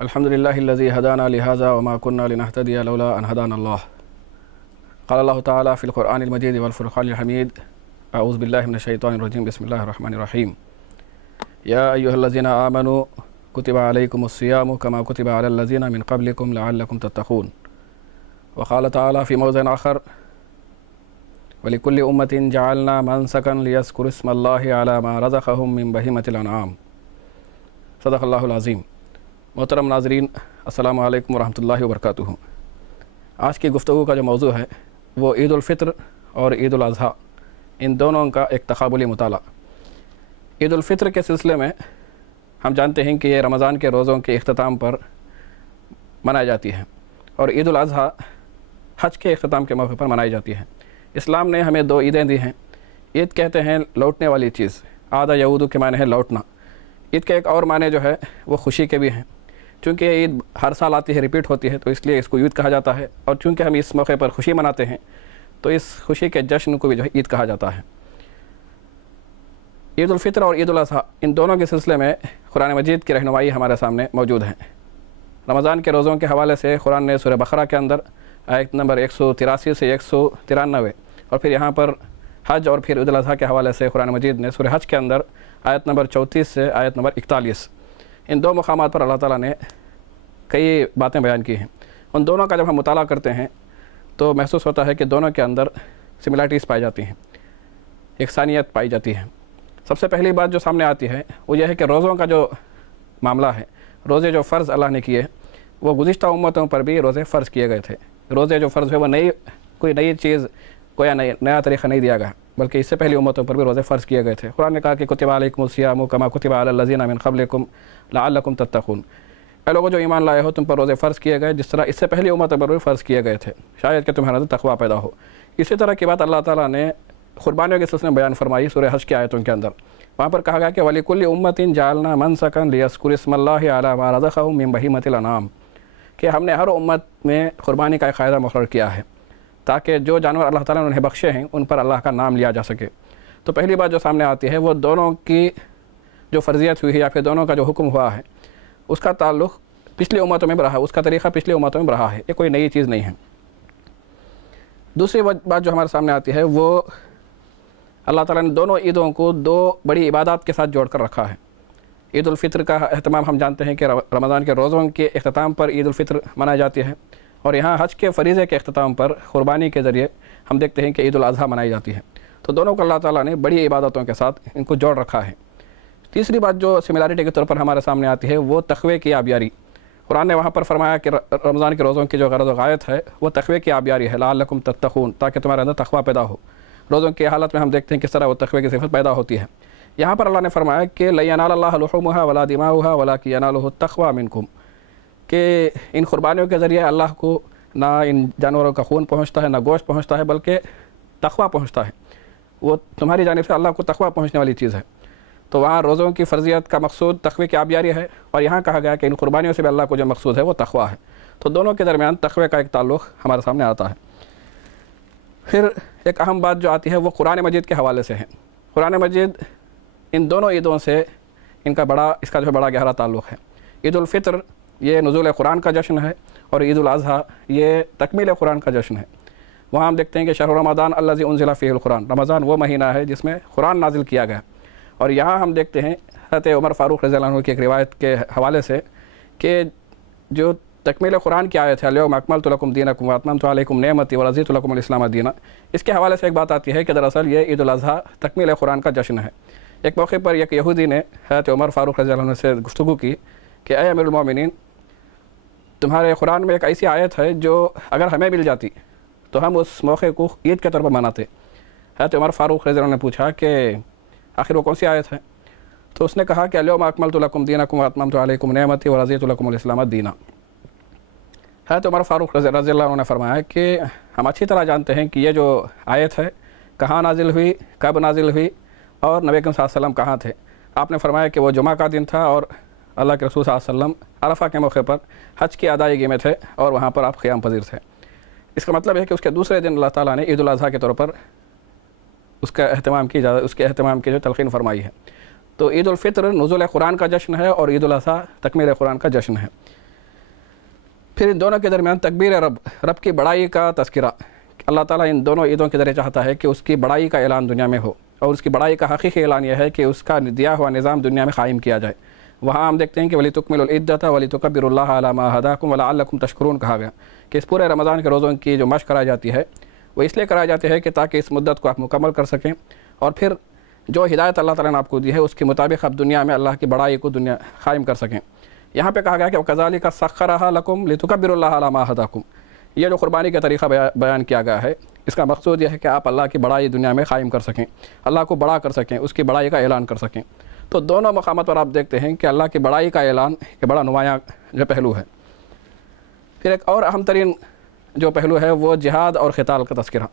الحمد لله الذي هدانا لهذا وما كنا لنهتدي لولا أن هدانا الله. قال الله تعالى في القرآن المجيد والفرقان الحميد: أعوذ بالله من الشيطان الرجيم، بسم الله الرحمن الرحيم. يا أيها الذين آمنوا كتب عليكم الصيام كما كتب على الذين من قبلكم لعلكم تتقون. وقال تعالى في موضع آخر: ولكل أمة جعلنا منسكا ليذكروا اسم الله على ما رزقهم من بهيمة الأنعام. صدق اللہ العظیم. محترم ناظرین، السلام علیکم ورحمۃ اللہ وبرکاتہ. آج کی گفتگو کا جو موضوع ہے وہ عید الفطر اور عید الاضحیٰ، ان دونوں کا ایک تقابلی مطالعہ. عید الفطر کے سلسلے میں ہم جانتے ہیں کہ یہ رمضان کے روزوں کے اختتام پر منائی جاتی ہے، اور عید الاضحیٰ حج کے اختتام کے موقع پر منائی جاتی ہے. اسلام نے ہمیں دو عیدیں دی ہیں. عید کہتے ہیں لوٹنے والی چیز، عاد یعود کے معنی ہے لوٹنا. عید کے ایک اور معنی جو ہے وہ خوشی کے بھی ہیں. چونکہ یہ عید ہر سال آتی ہے، ریپیٹ ہوتی ہے، تو اس لیے اس کو عید کہا جاتا ہے. اور چونکہ ہم اس موقع پر خوشی مناتے ہیں تو اس خوشی کے جشن کو بھی جو ہے عید کہا جاتا ہے. عید الفطر اور عید الاضحیٰ، ان دونوں کے سلسلے میں قرآن مجید کی رہنمائی ہمارے سامنے موجود ہے. رمضان کے روزوں کے حوالے سے قرآن نے سورہ بقرہ کے اندر آیت نمبر 183 سے 193، اور پھر یہاں پر حج اور پھر عید الاضحیٰ کے حوالے سے قرآن مجید نے سورہ حج کے اندر آیت نمبر 34 سے آیت نمبر 41، ان دو مقامات پر اللہ تعالیٰ نے کئی باتیں بیان کی ہیں. ان دونوں کا جب ہم مطالعہ کرتے ہیں تو محسوس ہوتا ہے کہ دونوں کے اندر سملیرٹیز پائی جاتی ہیں، یکسانیت پائی جاتی ہے. سب سے پہلی بات جو سامنے آتی ہے وہ یہ ہے کہ روزوں کا جو معاملہ ہے، روزے جو فرض اللہ نے کیے وہ گزشتہ امتوں پر بھی روزے فرض کیے گئے تھے. روزے جو فرض ہوئے وہ کوئی نئی چیز، کوئی نیا طریقہ نہیں دیا گیا، بلکہ اس سے پہلی امتوں پر بھی روزے فرض کیے گئے تھے. قرآن نے کہا کہ کتب علیکم الصیام کما کتب علی الذین من قبلکم لعلکم تتقون. اے لوگوں جو ایمان لائے ہو، تم پر روزے فرض کیے گئے جس طرح اس سے پہلی امتوں پر بھی فرض کیے گئے تھے، شاید کہ تمہارے اندر تقویٰ پیدا ہو. اسی طرح کی بات اللہ تعالیٰ نے قربانیوں کے سلسلے میں بیان فرمائی سورہ حج کی آیتوں کے اندر. وہاں پر کہا گیا کہ وَلِكُلِّ أُمَّةٍ جَعَلْنَا مَنْسَكًا لِيَذْكُرُوا اسْمَ اللَّهِ عَلَىٰ مَا رَزَقَهُم مِّن بَهِيمَةِ الْأَنْعَامِ، کہ ہم نے ہر امت میں قربانی کا ایک قاعدہ مقرر کیا ہے تاکہ جو جانور اللہ تعالیٰ نے انہیں بخشے ہیں ان پر اللہ کا نام لیا جا سکے. تو پہلی بات جو سامنے آتی ہے وہ دونوں کی جو فرضیت ہوئی ہے یا پھر دونوں کا جو حکم ہوا ہے اس کا تعلق پچھلی امتوں میں بھی رہا ہے، اس کا طریقہ پچھلی امتوں میں رہا ہے، یہ کوئی نئی چیز نہیں ہے. دوسری بات جو ہمارے سامنے آتی ہے وہ اللہ تعالیٰ نے دونوں عیدوں کو دو بڑی عبادات کے ساتھ جوڑ کر رکھا ہے. عید الفطر کا اہتمام ہم جانتے ہیں کہ رمضان کے روزوں کے اختتام پر عید الفطر منائی جاتی ہے، اور یہاں حج کے فریضے کے اختتام پر قربانی کے ذریعے ہم دیکھتے ہیں کہ عید الاضحیٰ منائی جاتی ہے. تو دونوں کو اللہ تعالیٰ نے بڑی عبادتوں کے ساتھ ان کو جوڑ رکھا ہے. تیسری بات جو سملیرٹی کے طور پر ہمارے سامنے آتی ہے وہ تقوی کی آبیاری. قرآن نے وہاں پر فرمایا کہ رمضان کے روزوں کی جو غرض و غایت ہے وہ تقوی کی آبیاری ہے، لعلکم تتقون، تاکہ تمہارے اندر تقویٰ پیدا ہو. روزوں کی حالت میں ہم دیکھتے ہیں کس طرح وہ تقوی کی صفت پیدا ہوتی ہے. یہاں پر اللہ نے فرمایا کہ لَن يَنَالَ اللَّهَ لُحُومُهَا وَلَا دِمَاؤُهَا وَلَٰكِن يَنَالُهُ التَّقْوَىٰ مِنكُمْ، کہ ان قربانیوں کے ذریعے اللہ کو نہ ان جانوروں کا خون پہنچتا ہے، نہ گوشت پہنچتا ہے، بلکہ تقویٰ پہنچتا ہے. وہ تمہاری جانب سے اللہ کو تقویٰ پہنچنے والی چیز ہے. تو وہاں روزوں کی فرضیت کا مقصود تقوی کی آبیاری ہے، اور یہاں کہا گیا کہ ان قربانیوں سے بھی اللہ کو جو مقصود ہے وہ تقویٰ ہے. تو دونوں کے درمیان تقوی کا ایک تعلق ہمارے سامنے آتا ہے. پھر ایک اہم بات جو آتی ہے وہ قرآن مجید کے حوالے سے ہے. قرآن مجید ان دونوں عیدوں سے اس کا جو بڑا گہرا تعلق ہے. عید الفطر یہ نزول قرآن کا جشن ہے، اور عید الاضحیٰ یہ تکمیل قرآن کا جشن ہے. وہاں ہم دیکھتے ہیں کہ شہر رمضان الذی انزل فیہ القرآن، رمضان وہ مہینہ ہے جس میں قرآن نازل کیا گیا. اور یہاں ہم دیکھتے ہیں حضرت عمر فاروق رضی اللہ عنہ کی ایک روایت کے حوالے سے کہ جو تکمیل قرآن کی آیت ہے الیوم اکملت لکم دینکم واتممت علیکم نعمتی ورضیت لکم الاسلام دینا، اس کے حوالے سے ایک بات آتی ہے کہ دراصل یہ عید الاضحیٰ تکمیل قرآن کا جشن ہے. ایک موقع پر ایک یہودی نے حضرت عمر فاروق رضی اللہ عنہ سے گفتگو کی کہ اے امیر المومنین، تمہارے قرآن میں ایک ایسی آیت ہے جو اگر ہمیں مل جاتی تو ہم اس موقع کو عید کے طور پر مناتے. حضرت عمر فاروق رضی اللہ عنہ نے پوچھا کہ آخر وہ کون سی آیت ہے؟ تو اس نے کہا کہ الیوم اکملت لکم دینکم واتممت علیکم نعمتی ورضیت لکم الاسلام دینا. حضرت عمر فاروق رضی اللہ عنہ نے فرمایا کہ ہم اچھی طرح جانتے ہیں کہ یہ جو آیت ہے کہاں نازل ہوئی، کب نازل ہوئی، اور نبی اکرم صلی اللہ علیہ وسلم کہاں تھے. آپ نے فرمایا کہ وہ جمعہ کا دن تھا، اور اللہ کے رسول صلی اللہ علیہ وسلم عرفہ کے موقع پر حج کی ادائیگی میں تھے، اور وہاں پر آپ قیام پذیر تھے. اس کا مطلب ہے کہ اس کے دوسرے دن اللہ تعالیٰ نے عید الاضحیٰ کے طور پر اس کے اہتمام کی جو تلقین فرمائی ہے. تو عید الفطر نزول قرآن کا جشن ہے، اور عید الاضحیٰ تکمیل قرآن کا جشن ہے. پھر ان دونوں کے درمیان تکبیر رب کی بڑائی کا تذکرہ، اللہ تعالیٰ ان دونوں عیدوں کے ذریعے چاہتا ہے کہ اس کی بڑائی کا اعلان دنیا میں ہو، اور اس کی بڑائی کا حقیقی اعلان یہ ہے کہ اس کا دیا ہوا نظام دنیا میں قائم کیا جائے۔ وہاں ہم دیکھتے ہیں کہ وَلِتُكْمِلُوا الْعِدَّةَ وَلِتُكَبِّرُوا اللَّهَ عَلَىٰ مَا هَدَاكُمْ وَلَعَلَّكُمْ تَشْكُرُونَ کہا گیا کہ اس پورے رمضان کے روزوں کی جو مشق کرائی جاتی ہے وہ اس لیے کرائی جاتی ہے کہ تاکہ اس مدت کو آپ مکمل کر سکیں، اور پھر جو ہدایت اللہ تعالیٰ نے آپ کو دی ہے اس کے مطابق آپ دنیا میں اللہ کی بڑائی کو قائم کر سکیں۔ یہاں پہ کہا گیا کہ وَكَذَلِكَ سَخَّرَهَا لَكُمْ لِتُكَبِّرُوا اللَّهَ عَلَىٰ مَا هَدَاكُمْ، یہ جو قربانی کا طریقہ بیان کیا گیا ہے اس کا مقصود یہ ہے کہ آپ اللہ کی بڑائی دنیا میں قائم کر سکیں، اللہ کو بڑا کر سکیں، اس کی بڑائی کا اعلان کر سکیں۔ تو دونوں مقامات پر آپ دیکھتے ہیں کہ اللہ کی بڑائی کا اعلان یہ بڑا نمایاں جو پہلو ہے۔ پھر ایک اور اہم ترین جو پہلو ہے وہ جہاد اور قتال کا تذکرہ۔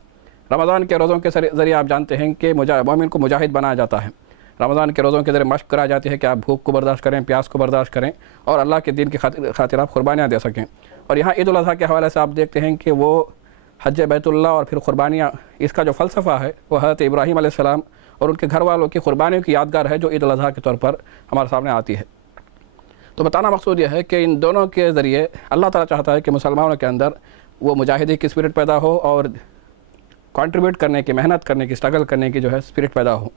رمضان کے روزوں کے ذریعے آپ جانتے ہیں کہ مومن کو مجاہد بنایا جاتا ہے۔ رمضان کے روزوں کے ذریعے مشق کرائی جاتی ہے کہ آپ بھوک کو برداشت کریں، پیاس کو برداشت کریں، اور اللہ کے دین کی خاطر آپ قربانیاں دے سکیں۔ اور یہاں عید الاضحیٰ کے حوالے سے آپ دیکھتے ہیں کہ وہ حج بیت اللہ اور پھر قربانیاں، اس کا جو فلسفہ ہے وہ حضرت ابراہیم علیہ السلام اور ان کے گھر والوں کی قربانیوں کی یادگار ہے جو عید الاضحیٰ کے طور پر ہمارے سامنے آتی ہے۔ تو بتانا مقصود یہ ہے کہ ان دونوں کے ذریعے اللہ تعالیٰ چاہتا ہے کہ مسلمانوں کے اندر وہ مجاہدی کی اسپرٹ پیدا ہو اور کنٹریبیوٹ کرنے کی، محنت کرنے کی، اسٹرگل کرنے کی جو ہے اسپرٹ پیدا ہو۔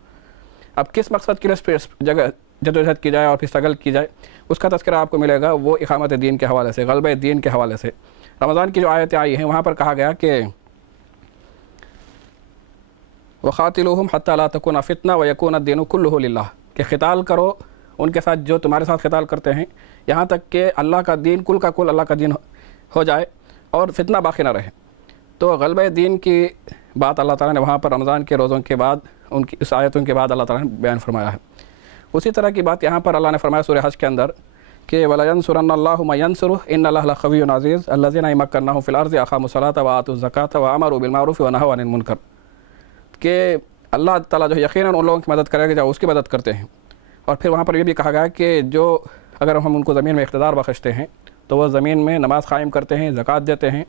اب کس مقصد کے لیے جدوجہد کی جائے اور پھر اسٹرگل کی جائے اس کا تذکرہ آپ کو ملے گا وہ اقامت دین کے حوالے سے، غلبہ دین کے حوالے سے۔ رمضان کی جو آیتیں آئی ہیں وہاں پر کہا گیا کہ وَقَاتِلُوهُمْ حَتَّىٰ لَا تَكُونَ فِتْنَةٌ وَيَكُونَ الدِّينُ كُلُّهُ لِلَّهِ، کہ قتال کرو ان کے ساتھ جو تمہارے ساتھ قتال کرتے ہیں یہاں تک کہ اللہ کا دین کل کا کل اللہ کا دین ہو جائے اور فتنہ باقی نہ رہے۔ تو غلبہ دین کی بات اللہ تعالیٰ نے وہاں پر رمضان کے روزوں کے بعد ان کی اس آیتوں کے بعد اللہ تعالیٰ نے بیان فرمایا ہے۔ اسی طرح کی بات یہاں پر اللہ نے فرمایا سورہ حج کے اندر کہ وَلَيَنْصُرَنَّ اللَّهُ مَن يَنْصُرُهُ إِنَّ اللَّهَ لَقَوِيٌّ عَزِيزٌ الَّذِينَ مَكَّنَّاهُمْ فِي الْأَرْضِ أَقَامُوا الصَّلَاةَ وَآتَوُا الزَّكَاةَ وَأَمَرُوا بِالْمَعْرُوفِ وَنَهَوْا عَنِ الْمُنكَرِ، کہ اللہ تعالیٰ جو یقیناً ان لوگوں کی مدد کرے گا جو اس کی مدد کرتے ہیں۔ اور پھر وہاں پر یہ بھی کہا گیا کہ جو اگر ہم ان کو زمین میں اقتدار بخشتے ہیں تو وہ زمین میں نماز قائم کرتے ہیں، زکوٰۃ دیتے ہیں،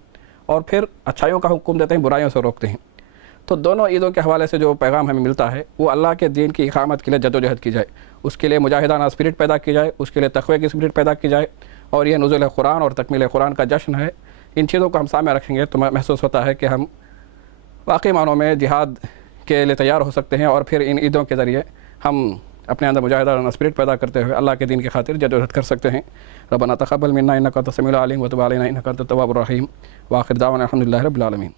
اور پھر اچھائیوں کا حکم دیتے ہیں، برائیوں سے روکتے ہیں۔ تو دونوں عیدوں کے حوالے سے جو پیغام ہمیں ملتا ہے وہ اللہ کے دین کی اقامت کے لیے جدوجہد کی جائے، اس کے لیے مجاہدانہ اسپرٹ پیدا کی جائے، اس کے لیے تقوی کی اسپرٹ پیدا کی جائے، اور یہ نزول قرآن اور تکمیل قرآن کا جشن ہے۔ ان چیزوں کو ہم سامنے رکھیں گے تو محسوس ہوتا ہے کہ ہم واقعی معنوں میں جہاد کے لیے تیار ہو سکتے ہیں، اور پھر ان عیدوں کے ذریعے ہم اپنے اندر مجاہدانہ اسپرٹ پیدا کرتے ہوئے اللہ کے دین کی خاطر جدوجہد کر سکتے ہیں۔ ربنا تقبل منا انک انت السمیع العلیم وتب علینا انک انت التواب الرحیم، وآخر دعوانا الحمد للہ رب العالمین۔